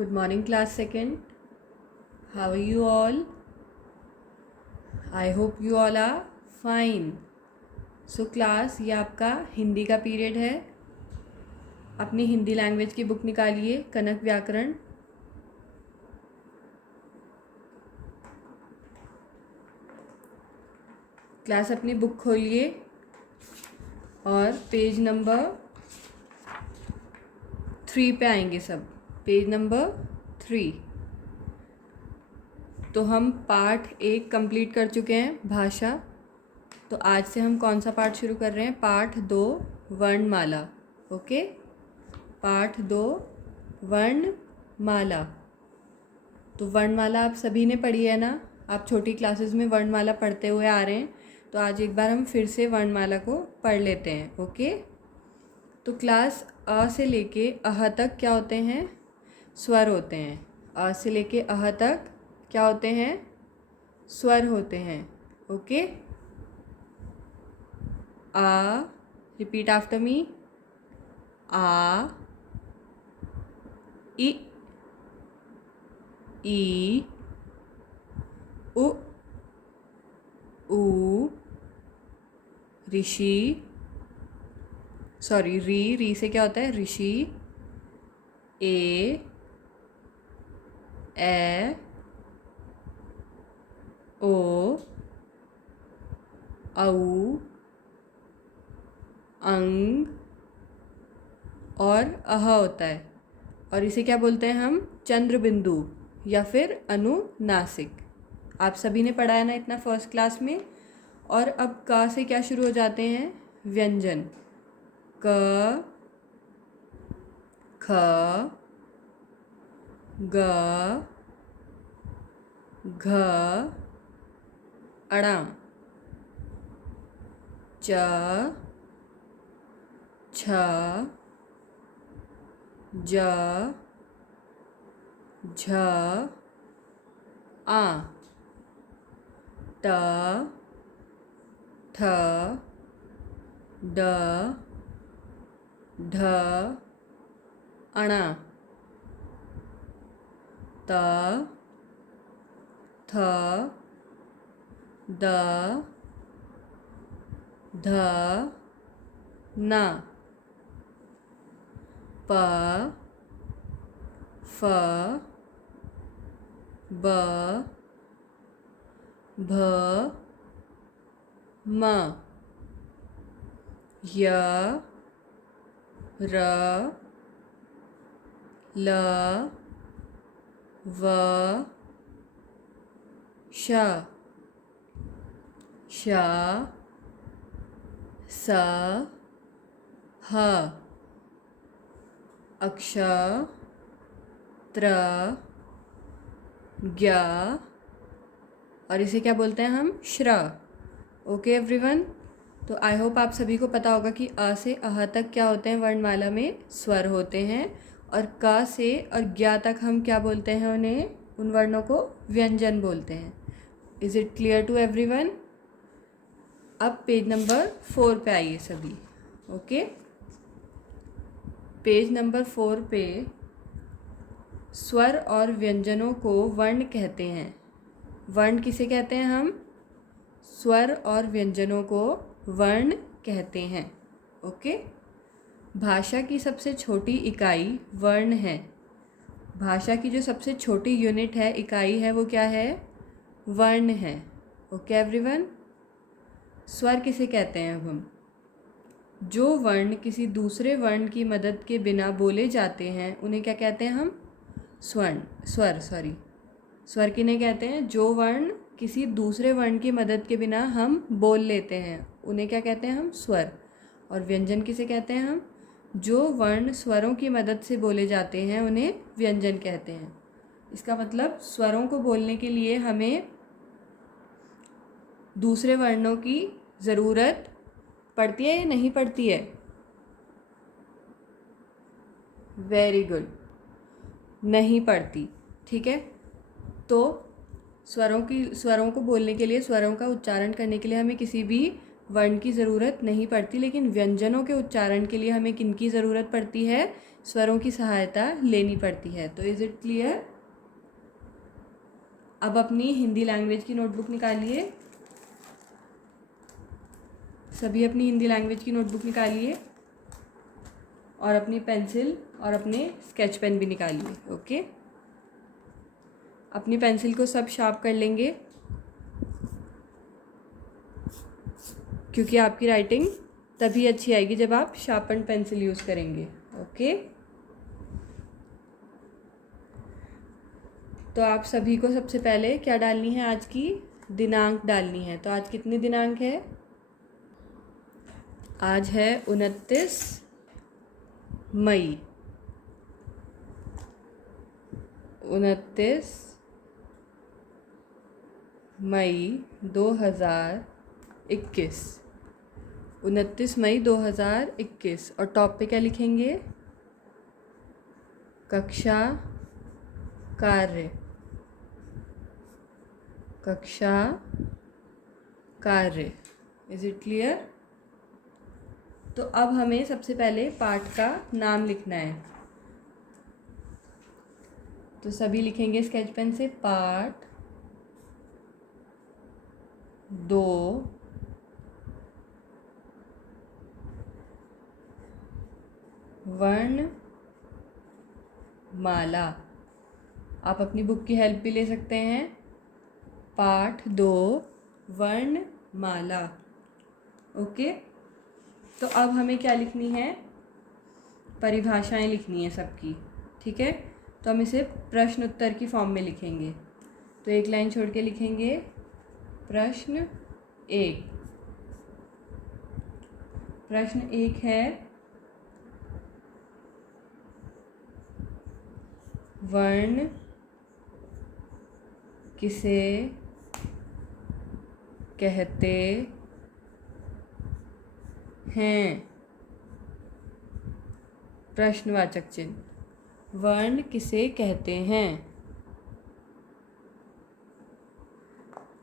Good morning, class second. How are you all? I hope you all are fine. So class, ये आपका हिंदी का period है. अपनी Hindi language की बुक निकालिए, कनक व्याकरण. क्लास अपनी बुक खोलिए और पेज नंबर 3 पे आएंगे सब. Page number 3. तो हम पाठ 1 कंप्लीट कर चुके हैं, भाषा. तो आज से हम कौन सा पाठ शुरू कर रहे हैं? पाठ 2, वर्णमाला. ओके, पाठ 2, वर्णमाला. तो वर्णमाला आप सभी ने पढ़ी है ना? आप छोटी क्लासेस में वर्णमाला पढ़ते हुए आ रहे हैं. तो आज एक बार हम फिर से वर्णमाला को पढ़ लेते हैं. ओके, तो क्लास अ से लेके अह तक क्या होते हैं? स्वर होते हैं. अ से लेके अह तक क्या होते हैं? स्वर होते हैं. ओके, आ, रिपीट आफ्टर मी. आ, इ, ई, उ, ऊ, ऋषि, सॉरी री से क्या होता है? ऋषि. ए, ओ, औ, अंग और अह होता है. और इसे क्या बोलते हैं हम? चंद्र बिंदु या फिर अनुनासिक. आप सभी ने पढ़ा है ना इतना फर्स्ट क्लास में. और अब क से क्या शुरू हो जाते हैं? व्यंजन. क, ख, ग, घ, अणा, च, छ, ज, झ, आ, ट, ठ, ड, ढ, अणा, त, थ, द, ध, न, प, फ, ब, भ, म, य, र, ल, व, श, श, स, ह, अक्ष, त्र, ज्ञ, और इसे क्या बोलते हैं हम? श्र. ओके एवरीवन, तो आई होप आप सभी को पता होगा कि अ से अह तक क्या होते हैं? वर्णमाला में स्वर होते हैं. और क से और ज्ञ तक हम क्या बोलते हैं? उन्हें, उन वर्णों को व्यंजन बोलते हैं. Is it clear to everyone? अब पेज नंबर 4 पे आइए सभी. ओके, पेज नंबर 4 पे स्वर और व्यंजनों को वर्ण कहते हैं. वर्ण किसे कहते हैं हम? स्वर और व्यंजनों को वर्ण कहते हैं. ओके, भाषा की सबसे छोटी इकाई वर्ण है. भाषा की जो सबसे छोटी यूनिट है, इकाई है, वो क्या है? वर्ण है. ओके एवरीवन, स्वर किसे कहते हैं? अब हम जो वर्ण किसी दूसरे वर्ण की मदद के बिना बोले जाते हैं उन्हें क्या कहते हैं हम? स्वर किन्हें कहते हैं? जो वर्ण किसी दूसरे वर्ण की मदद के बिना हम बोल लेते हैं उन्हें क्या कहते हैं हम? स्वर. और व्यंजन किसे कहते हैं हम? जो वर्ण स्वरों की मदद से बोले जाते हैं उन्हें व्यंजन कहते हैं. इसका मतलब स्वरों को बोलने के लिए हमें दूसरे वर्णों की ज़रूरत पड़ती है या नहीं पड़ती है? वेरी गुड, नहीं पड़ती. ठीक है, तो स्वरों को बोलने के लिए, स्वरों का उच्चारण करने के लिए हमें किसी भी वर्ण की ज़रूरत नहीं पड़ती, लेकिन व्यंजनों के उच्चारण के लिए हमें किन की ज़रूरत पड़ती है? स्वरों की सहायता लेनी पड़ती है। तो इज़ इट क्लियर? अब अपनी हिंदी लैंग्वेज की नोटबुक निकालिए, सभी अपनी हिंदी लैंग्वेज की नोटबुक निकालिए और अपनी पेंसिल और अपने स्केच पेन भी निकालिए। ओके, अपनी पेंसिल को सब शार्प कर लेंगे, क्योंकि आपकी राइटिंग तभी अच्छी आएगी जब आप शार्पन पेंसिल यूज़ करेंगे। ओके, तो आप सभी को सबसे पहले क्या डालनी है? आज की दिनांक डालनी है। तो आज कितनी दिनांक है? आज है 29 मई। 29 मई 2021। 29 मई 2021। और टॉप पे क्या लिखेंगे? कक्षा कार्य। कक्षा कार्य। Is it clear? तो अब हमें सबसे पहले पाठ का नाम लिखना है। तो सभी लिखेंगे स्केच पेन से पाठ 2 वर्णमाला। आप अपनी बुक की हेल्प भी ले सकते हैं। पाठ 2 वर्णमाला। ओके, तो अब हमें क्या लिखनी है? परिभाषाएं लिखनी है सबकी। ठीक है, तो हम इसे प्रश्न उत्तर की फॉर्म में लिखेंगे। तो एक लाइन छोड़ के लिखेंगे प्रश्न 1। प्रश्न 1 है वर्ण किसे कहते हैं? प्रश्नवाचक चिन्ह। वर्ण किसे कहते हैं?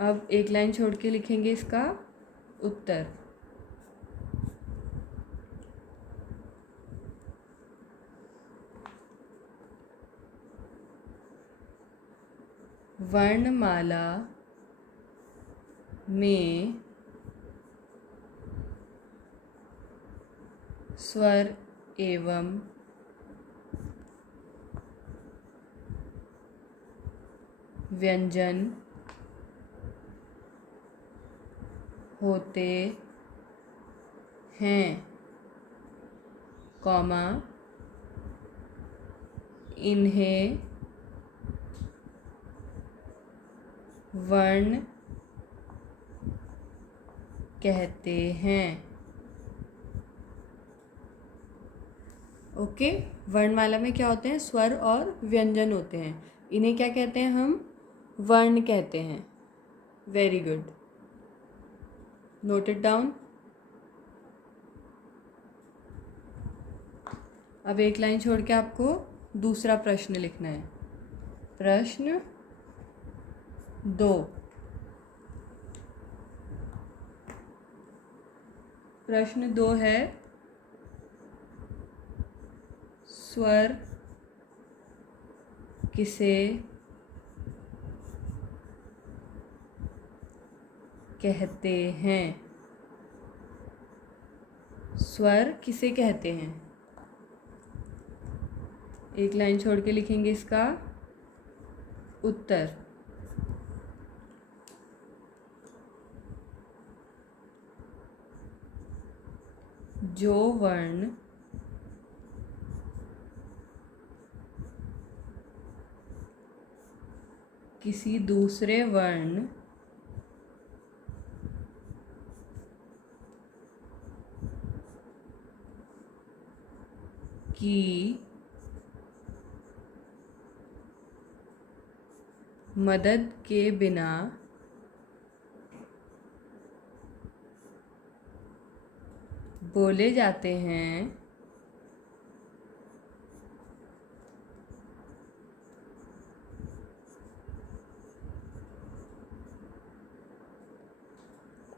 अब एक लाइन छोड़ के लिखेंगे इसका उत्तर। वर्णमाला में स्वर एवं व्यंजन होते हैं, कॉमा इन्हें वर्ण कहते हैं। ओके, वर्णमाला में क्या होते हैं? स्वर और व्यंजन होते हैं। इन्हें क्या कहते हैं? हम वर्ण कहते हैं। Very good, note it down. अब एक लाइन छोड़ के आपको दूसरा प्रश्न लिखना है। प्रश्न 2। प्रश्न 2 है स्वर किसे कहते हैं? स्वर किसे कहते हैं? एक लाइन छोड़ के लिखेंगे इसका उत्तर। जो वर्ण किसी दूसरे वर्ण की मदद के बिना बोले जाते हैं,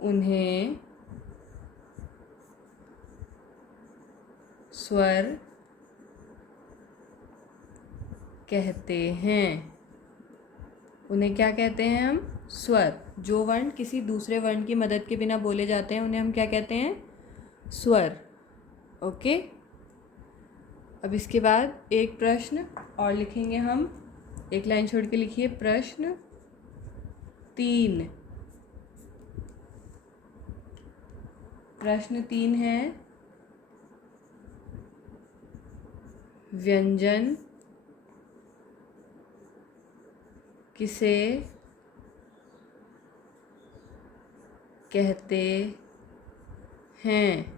उन्हें स्वर कहते हैं। उन्हें क्या कहते हैं हम? स्वर। जो वर्ण किसी दूसरे वर्ण की मदद के बिना बोले जाते हैं उन्हें हम क्या कहते हैं? स्वर। ओके। अब इसके बाद एक प्रश्न और लिखेंगे हम। एक लाइन छोड़ के लिखिए प्रश्न 3। प्रश्न 3 है, व्यंजन किसे कहते हैं?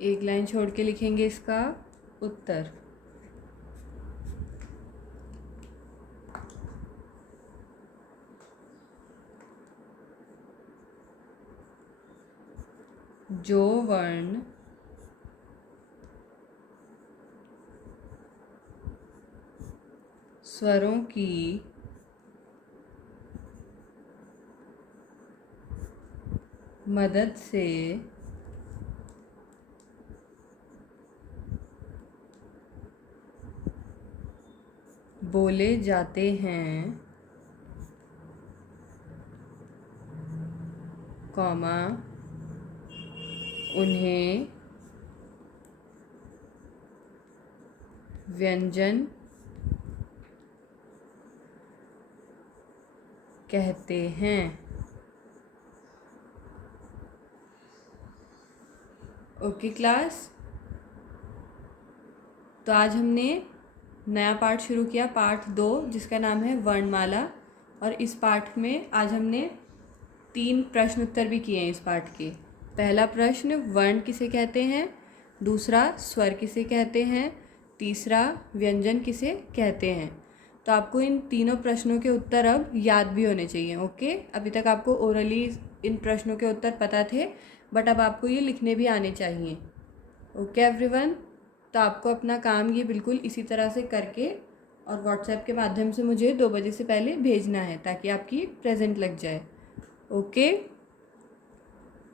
एक लाइन छोड़ के लिखेंगे इसका उत्तर। जो वर्ण स्वरों की मदद से बोले जाते हैं, कॉमा, उन्हें व्यंजन कहते हैं। ओके क्लास, तो आज हमने नया पाठ शुरू किया, पाठ 2, जिसका नाम है वर्णमाला। और इस पाठ में आज हमने 3 प्रश्न उत्तर भी किए हैं इस पाठ के। पहला प्रश्न, वर्ण किसे कहते हैं? दूसरा, स्वर किसे कहते हैं? तीसरा, व्यंजन किसे कहते हैं? तो आपको इन तीनों प्रश्नों के उत्तर अब याद भी होने चाहिए। ओके, अभी तक आपको ओरली इन प्रश्नों के उत्तर पता थे, बट अब आपको ये लिखने भी आने चाहिए। ओके एवरीवन, तो आपको अपना काम ये बिल्कुल इसी तरह से करके और व्हाट्सएप के माध्यम से मुझे 2 बजे से पहले भेजना है, ताकि आपकी प्रेजेंट लग जाए। ओके,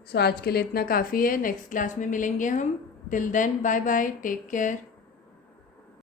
सो आज के लिए इतना काफ़ी है। नेक्स्ट क्लास में मिलेंगे हम। Till then, bye bye, take care.